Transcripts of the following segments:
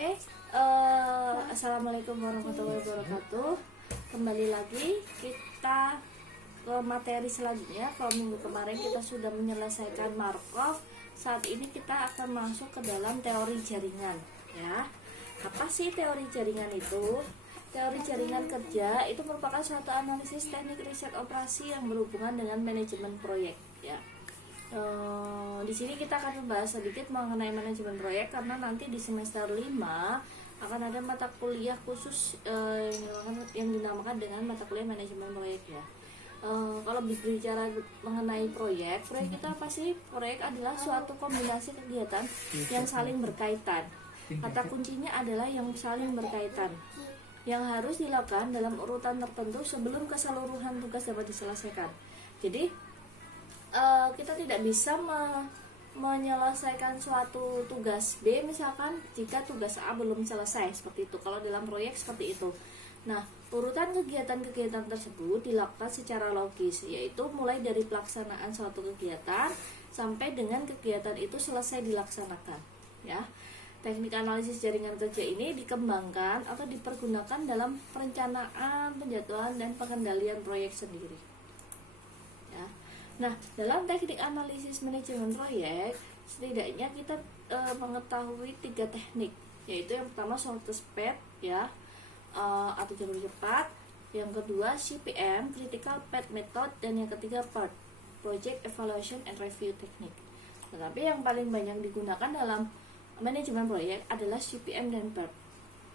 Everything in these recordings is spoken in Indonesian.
Oke, Assalamualaikum warahmatullahi wabarakatuh. Kembali lagi kita ke materi selanjutnya. Kalau minggu kemarin kita sudah menyelesaikan Markov, saat ini kita akan masuk ke dalam teori jaringan. Ya, apa sih teori jaringan itu? Teori jaringan kerja itu merupakan suatu analisis teknik riset operasi yang berhubungan dengan manajemen proyek. Ya. Di sini kita akan membahas sedikit mengenai manajemen proyek karena nanti di semester 5 akan ada mata kuliah khusus yang dinamakan dengan mata kuliah manajemen proyek ya. Kalau berbicara mengenai proyek itu apa sih? Proyek adalah suatu kombinasi kegiatan yang saling berkaitan. Kata kuncinya adalah yang saling berkaitan, yang harus dilakukan dalam urutan tertentu sebelum keseluruhan tugas dapat diselesaikan. Jadi kita tidak bisa menyelesaikan suatu tugas B misalkan jika tugas A belum selesai, seperti itu. Kalau dalam proyek seperti itu. Nah, urutan kegiatan-kegiatan tersebut dilakukan secara logis, yaitu mulai dari pelaksanaan suatu kegiatan sampai dengan kegiatan itu selesai dilaksanakan. Ya, teknik analisis jaringan kerja ini dikembangkan atau dipergunakan dalam perencanaan, penjadwalan, dan pengendalian proyek sendiri. Ya. Nah, dalam teknik analisis manajemen proyek, setidaknya kita mengetahui 3 teknik, yaitu yang pertama short speed ya, atau jalur cepat, yang kedua CPM critical path method, dan yang ketiga PERT project evaluation and review technique. Tetapi yang paling banyak digunakan dalam manajemen proyek adalah CPM dan PERT.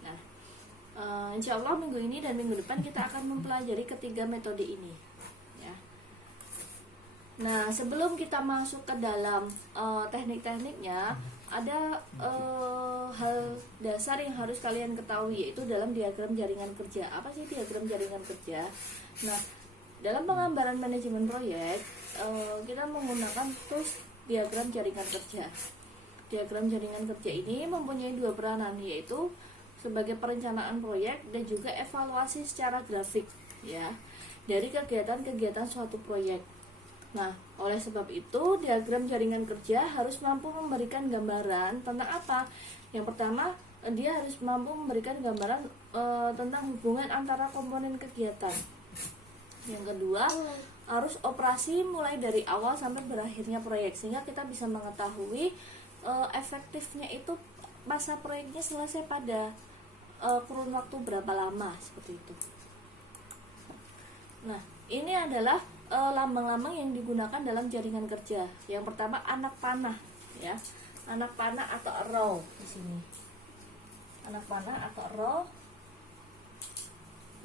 Nah, insya Allah minggu ini dan minggu depan kita akan mempelajari ketiga metode ini. Nah, sebelum kita masuk ke dalam teknik-tekniknya, ada hal dasar yang harus kalian ketahui, yaitu dalam diagram jaringan kerja. Apa sih diagram jaringan kerja? Nah, dalam penggambaran manajemen proyek, kita menggunakan tools diagram jaringan kerja. Diagram jaringan kerja ini mempunyai 2 peranan, yaitu sebagai perencanaan proyek dan juga evaluasi secara grafik ya dari kegiatan-kegiatan suatu proyek. Nah, oleh sebab itu, diagram jaringan kerja harus mampu memberikan gambaran tentang apa? Yang pertama, dia harus mampu memberikan gambaran tentang hubungan antara komponen kegiatan. Yang kedua, harus operasi mulai dari awal sampai berakhirnya proyek, sehingga kita bisa mengetahui efektifnya itu masa proyeknya selesai pada kurun waktu berapa lama, seperti itu. Nah, ini adalah lambang-lambang yang digunakan dalam jaringan kerja. Yang pertama anak panah ya. Anak panah atau arrow di sini. Anak panah atau arrow.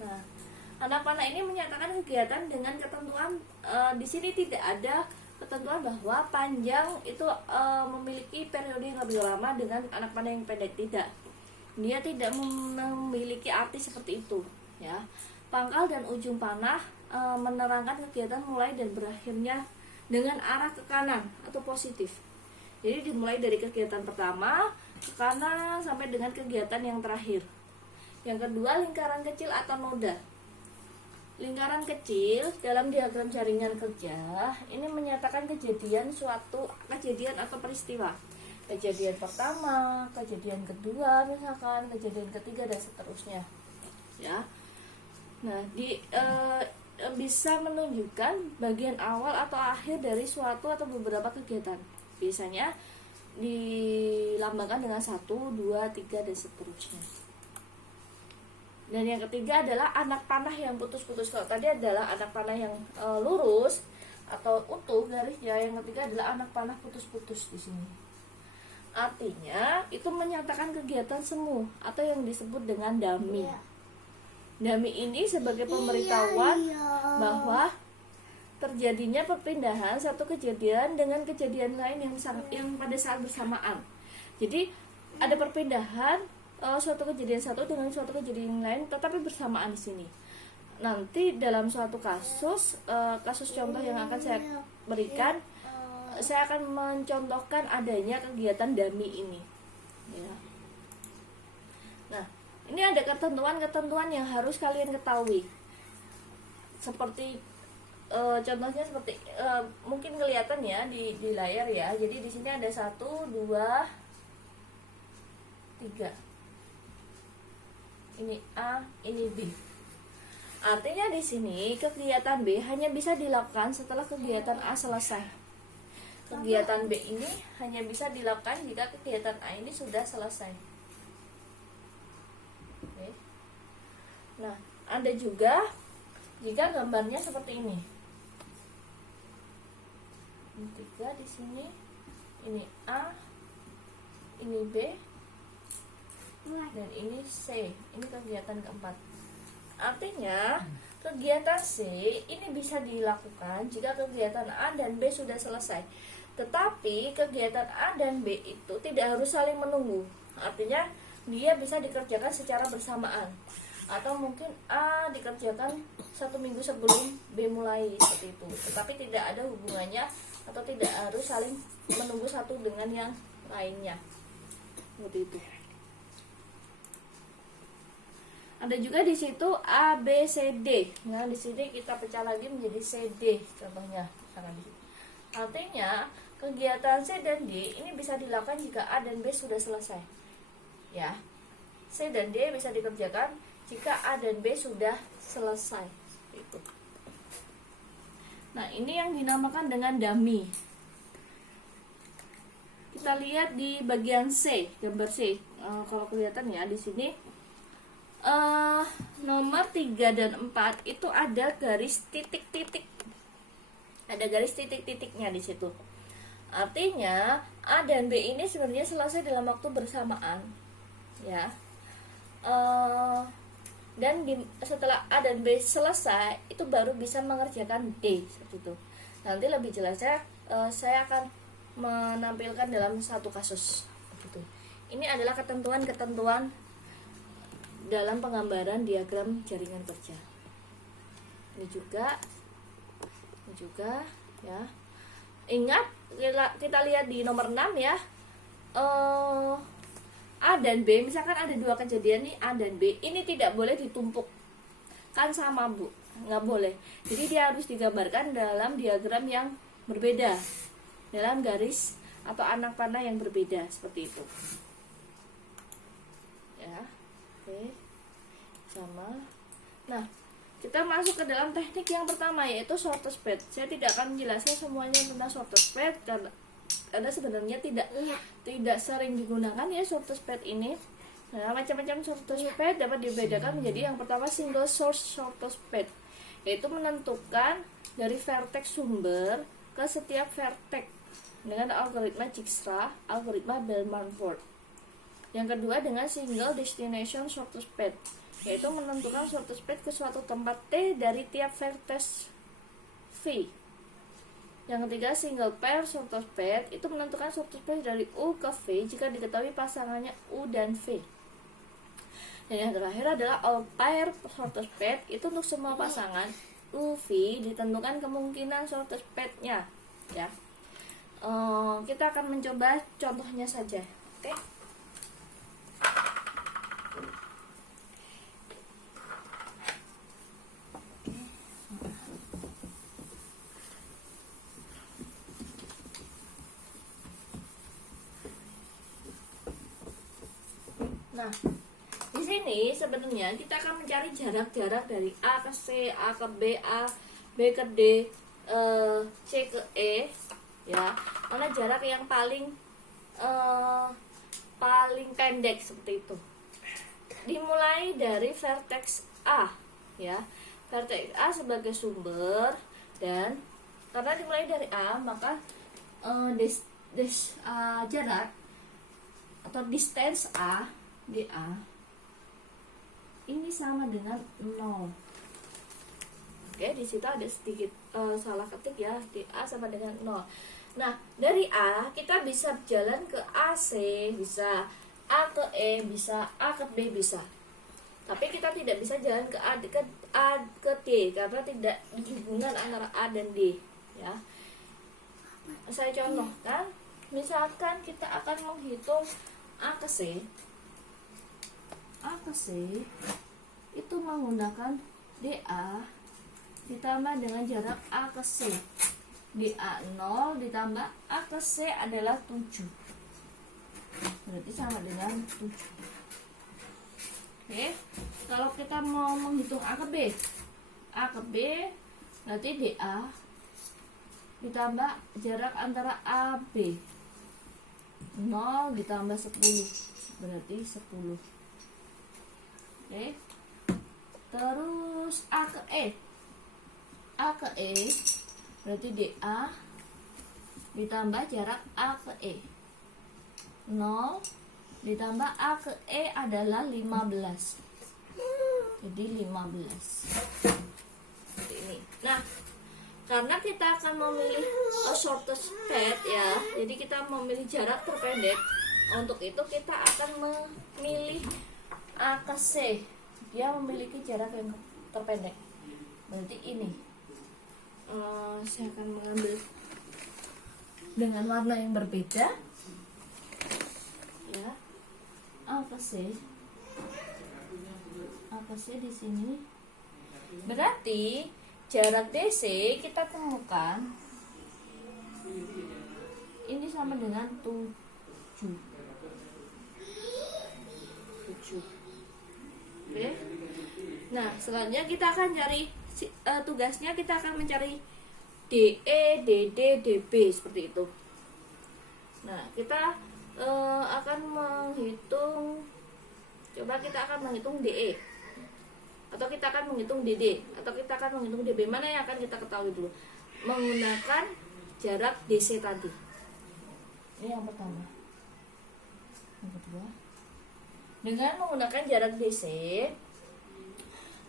Nah, anak panah ini menyatakan kegiatan dengan ketentuan di sini tidak ada ketentuan bahwa panjang itu memiliki periode yang lebih lama dengan anak panah yang pendek, tidak. Dia tidak memiliki arti seperti itu ya. Pangkal dan ujung panah menerangkan kegiatan mulai dan berakhirnya dengan arah ke kanan atau positif. Jadi dimulai dari kegiatan pertama ke kanan sampai dengan kegiatan yang terakhir. Yang kedua, lingkaran kecil atau noda. Lingkaran kecil dalam diagram jaringan kerja ini menyatakan suatu kejadian atau peristiwa. Kejadian pertama, kejadian kedua, misalkan kejadian ketiga dan seterusnya. Ya. Nah, bisa menunjukkan bagian awal atau akhir dari suatu atau beberapa kegiatan. Biasanya dilambangkan dengan 1, 2, 3 dan seterusnya. Dan yang ketiga adalah anak panah yang putus-putus. Kalau tadi adalah anak panah yang lurus atau utuh garisnya, yang ketiga adalah anak panah putus-putus di sini. Artinya itu menyatakan kegiatan semu atau yang disebut dengan dummy. Dummy ini sebagai pemberitahuan bahwa terjadinya perpindahan satu kejadian dengan kejadian lain yang pada saat bersamaan. Jadi ada perpindahan suatu kejadian satu dengan suatu kejadian lain, tetapi bersamaan di sini. Nanti dalam suatu kasus contoh yang akan saya berikan, saya akan mencontohkan adanya kegiatan dummy ini. Ya. Nah, ini ada ketentuan-ketentuan yang harus kalian ketahui. Seperti contohnya seperti mungkin kelihatan ya di layar ya. Jadi di sini ada 1, 2, 3. ini A, ini B. Artinya di sini kegiatan B hanya bisa dilakukan setelah kegiatan A selesai. Kegiatan B ini hanya bisa dilakukan jika kegiatan A ini sudah selesai. Oke. Nah, ada juga jika gambarnya seperti ini. Ini 3 di sini. Ini A, ini B, dan ini C. Ini kegiatan keempat. Artinya kegiatan C ini bisa dilakukan jika kegiatan A dan B sudah selesai. Tetapi kegiatan A dan B itu tidak harus saling menunggu. Artinya dia bisa dikerjakan secara bersamaan. Atau mungkin A dikerjakan 1 minggu sebelum B mulai, seperti itu. Tetapi tidak ada hubungannya atau tidak harus saling menunggu satu dengan yang lainnya. Seperti itu. Ada juga di situ A, B, C, D. Nah, di sini kita pecah lagi menjadi C, D contohnya. Artinya, kegiatan C dan D ini bisa dilakukan jika A dan B sudah selesai. Ya. C dan D bisa dikerjakan jika A dan B sudah selesai. Itu. Nah, ini yang dinamakan dengan dummy. Kita lihat di bagian C, gambar C. Kalau kelihatan ya di sini nomor 3 dan 4 itu ada garis titik-titik. Ada garis titik-titiknya di situ. Artinya A dan B ini sebenarnya selesai dalam waktu bersamaan. Ya. Dan setelah A dan B selesai, itu baru bisa mengerjakan D seperti itu. Nanti lebih jelasnya saya akan menampilkan dalam satu kasus. Gitu. Ini adalah ketentuan-ketentuan dalam penggambaran diagram jaringan kerja. Ini juga ya. Ingat kita lihat di nomor 6 ya. A dan B, misalkan ada 2 kejadian nih A dan B, ini tidak boleh ditumpuk. Kan sama Bu, nggak boleh. Jadi dia harus digambarkan dalam diagram yang berbeda, dalam garis atau anak panah yang berbeda seperti itu. Ya. Oke, sama. Nah, kita masuk ke dalam teknik yang pertama, yaitu short spread. Saya tidak akan menjelaskan semuanya tentang short spread karena sebenarnya tidak sering digunakan ya short spread ini. Nah, macam-macam short spread dapat dibedakan menjadi yang pertama single source short spread, yaitu menentukan dari vertex sumber ke setiap vertex dengan algoritma Dijkstra, algoritma Bell-Mumford. Yang kedua dengan single destination short spread, yaitu menentukan short spread ke suatu tempat T dari tiap vertex V. Yang ketiga single pair short spread, itu menentukan short spread dari U ke V jika diketahui pasangannya U dan V. Dan yang terakhir adalah all pair short spread, itu untuk semua pasangan U V ditentukan kemungkinan short spread-nya. Ya. Kita akan mencoba contohnya saja. Oke. Nah, di sini sebenarnya kita akan mencari jarak-jarak dari A ke C, A ke B, B ke D, C ke E, ya. Mana jarak yang paling pendek seperti itu. Dimulai dari vertex A, ya. Vertex A sebagai sumber, dan karena dimulai dari A, maka jarak atau distance A DA ini sama dengan 0. Oke, di situ ada sedikit salah ketik ya, DA sama dengan 0. Nah, dari A kita bisa jalan ke AC, bisa A ke E, bisa A ke B, bisa. Tapi kita tidak bisa jalan ke A ke D karena tidak ada hubungan antara A dan D, ya. Saya contohkan, misalkan kita akan menghitung A ke C. A ke C itu menggunakan DA ditambah dengan jarak A ke C. DA 0 ditambah A ke C adalah 7. Berarti sama dengan 7. Oke, kalau kita mau menghitung A ke B, berarti DA ditambah jarak antara AB, 0 ditambah 10 berarti 10. Oke, terus A ke E berarti DA ditambah jarak A ke E, 0 ditambah A ke E adalah 15, jadi 15 seperti ini. Nah, karena kita akan memilih shortest path ya, jadi kita memilih jarak terpendek. Untuk itu kita akan memilih A ke C, dia memiliki jarak yang terpendek, berarti ini. Saya akan mengambil dengan warna yang berbeda ya. A ke C di sini. Berarti jarak DC kita temukan ini sama dengan 7. Oke. Nah, selanjutnya kita akan cari tugasnya, kita akan mencari DE, DD, DB seperti itu. Nah, kita akan menghitung, coba kita akan menghitung DE, atau kita akan menghitung DD, atau kita akan menghitung DB. Mana yang akan kita ketahui dulu? Menggunakan jarak DC tadi. Ini yang pertama. Yang kedua, dengan menggunakan jarak DC,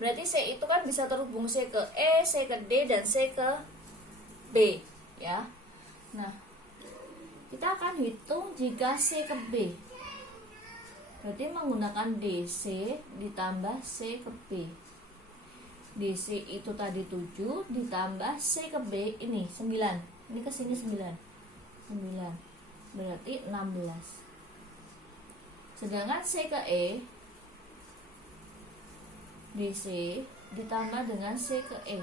berarti C itu kan bisa terhubung C ke E, C ke D, dan C ke B ya. Nah, kita akan hitung jika C ke B, berarti menggunakan DC ditambah C ke B. DC itu tadi 7 ditambah C ke B ini 9. Ini ke sini 9. Berarti 16. Sedangkan C ke E, DC ditambah dengan C ke E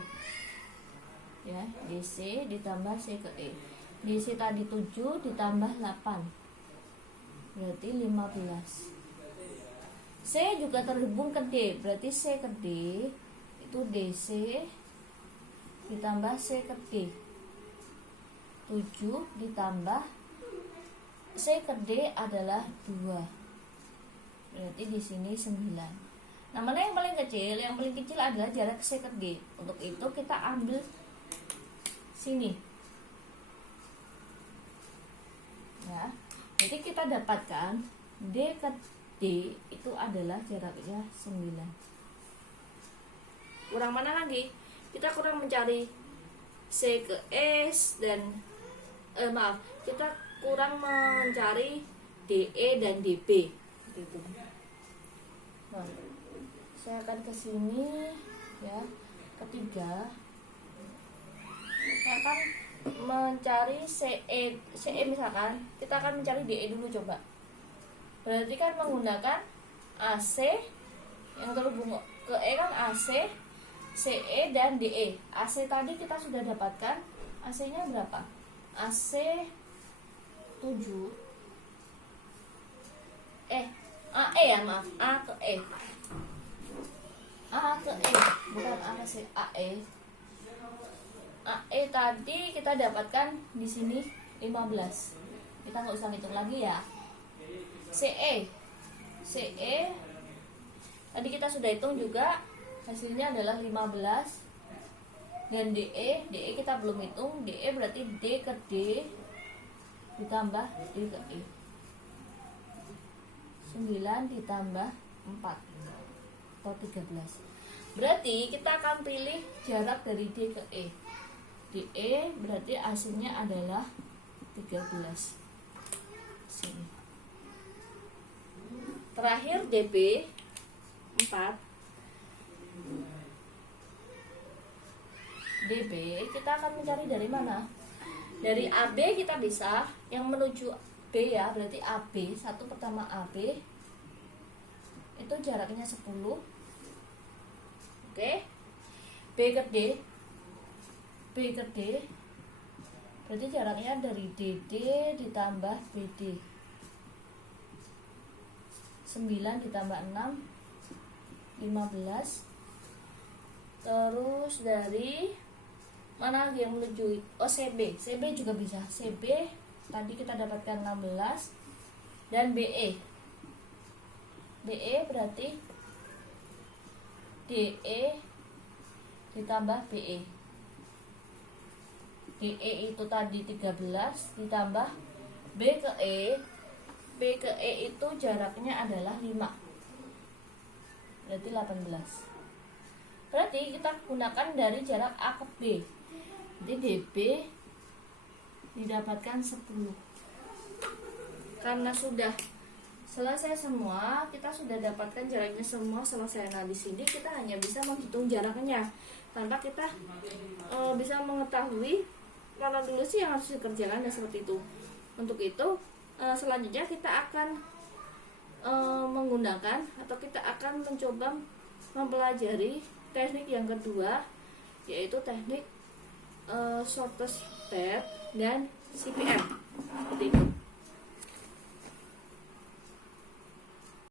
ya, DC ditambah C ke E. DC tadi 7 ditambah 8 berarti 15. C juga terhubung ke D, berarti C ke D itu DC ditambah C ke D, 7 ditambah C ke D adalah 2, berarti di sini 9. Nah, mana yang paling kecil? Yang paling kecil adalah jarak C ke D. Untuk itu kita ambil sini ya. Jadi kita dapatkan D ke D itu adalah jaraknya 9. Kurang mana lagi? Kita kurang mencari C ke S dan kita kurang mencari DE dan DB gitu. Nah, saya akan ke sini ya. Ketiga, kita akan mencari CE misalkan, kita akan mencari DE dulu coba. Berarti kan menggunakan AC yang terhubung ke E kan AC, CE dan DE. AC tadi kita sudah dapatkan, AC-nya berapa? AC 7. AE ya, maaf, A ke E. A ke E, bukan A ke C, AE. AE tadi kita dapatkan di sini 15. Kita nggak usah hitung lagi ya. CE tadi kita sudah hitung juga, hasilnya adalah 15. Dan DE kita belum hitung. DE berarti D ke D ditambah D ke E, 9 ditambah 4 atau 13. Berarti kita akan pilih jarak dari D ke E. DE berarti hasilnya adalah 13. Sini. Terakhir DB 4. DB kita akan mencari dari mana? Dari AB kita bisa, yang menuju B ya, berarti AB, satu pertama AB itu jaraknya 10. Oke. B ke D berarti jaraknya dari DD ditambah BD, 9 ditambah 6 15. Terus dari mana lagi yang menuju? Oh, CB juga bisa. CB tadi kita dapatkan 16. Dan BE berarti DE ditambah BE. DE itu tadi 13 ditambah B ke E. B ke E itu jaraknya adalah 5, berarti 18. Berarti kita gunakan dari jarak A ke B. Jadi DB didapatkan 10. Karena sudah selesai semua, kita sudah dapatkan jaraknya semua selesai. Nah, di sini kita hanya bisa menghitung jaraknya tanpa kita bisa mengetahui mana dulu sih yang harus dikerjakan dan seperti itu. Untuk itu selanjutnya kita akan menggunakan atau kita akan mencoba mempelajari teknik yang kedua, yaitu teknik shortest step dan CPM.